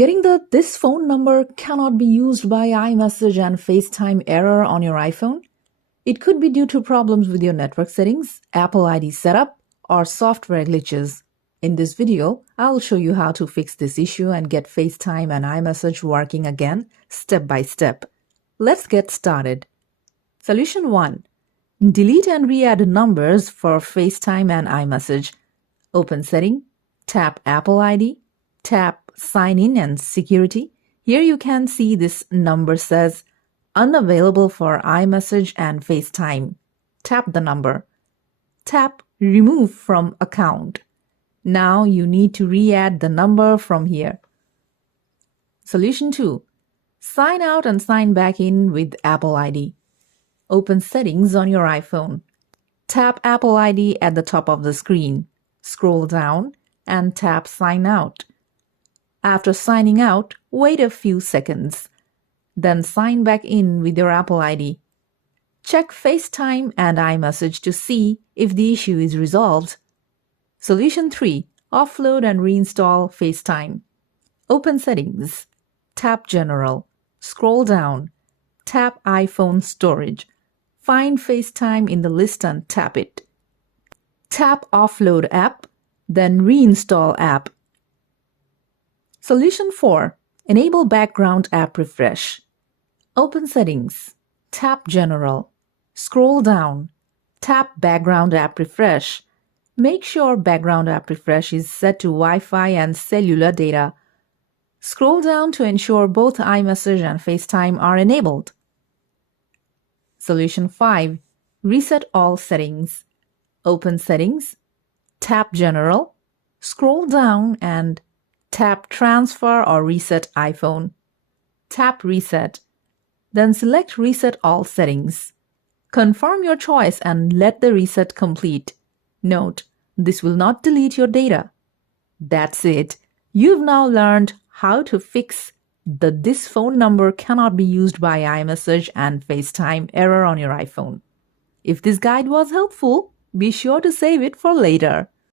Getting the "this phone number cannot be used by iMessage and FaceTime" error on your iPhone? It could be due to problems with your network settings, Apple ID setup, or software glitches. In this video, I'll show you how to fix this issue and get FaceTime and iMessage working again, step by step. Let's get started. Solution 1. Delete and re-add numbers for FaceTime and iMessage. Open Setting, tap Apple ID, tap Sign In and Security. Here you can see this number says unavailable for iMessage and FaceTime. Tap the number. Tap Remove from Account. Now you need to re-add the number from here. Solution 2. Sign out and sign back in with Apple ID. Open Settings on your iPhone. Tap Apple ID at the top of the screen. Scroll down and tap Sign Out. After signing out, wait a few seconds. Then sign back in with your Apple ID. Check FaceTime and iMessage to see if the issue is resolved. Solution 3. Offload and reinstall FaceTime. Open Settings. Tap General. Scroll down. Tap iPhone Storage. Find FaceTime in the list and tap it. Tap Offload app, then Reinstall app. Solution 4. Enable background app refresh. Open Settings. Tap General. Scroll down. Tap Background app refresh. Make sure background app refresh is set to Wi-Fi and cellular data. Scroll down to ensure both iMessage and FaceTime are enabled. Solution 5. Reset all settings. Open Settings. Tap General. Scroll down and tap Transfer or Reset iPhone. Tap Reset. Then select Reset all settings. Confirm your choice and let the reset complete. Note, this will not delete your data. That's it. You've now learned how to fix the "this phone number cannot be used by iMessage and FaceTime" error on your iPhone. If this guide was helpful, be sure to save it for later.